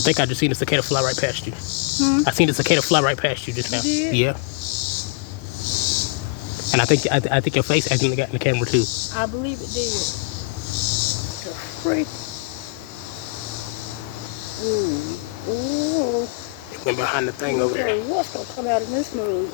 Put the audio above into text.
I think I just seen the cicada fly right past you. I seen the cicada fly right past you just now. You did? Yeah. And I think your face actually got in the camera too. I believe it did. The freak. Ooh. It went behind the thing over there. What's gonna come out in this move?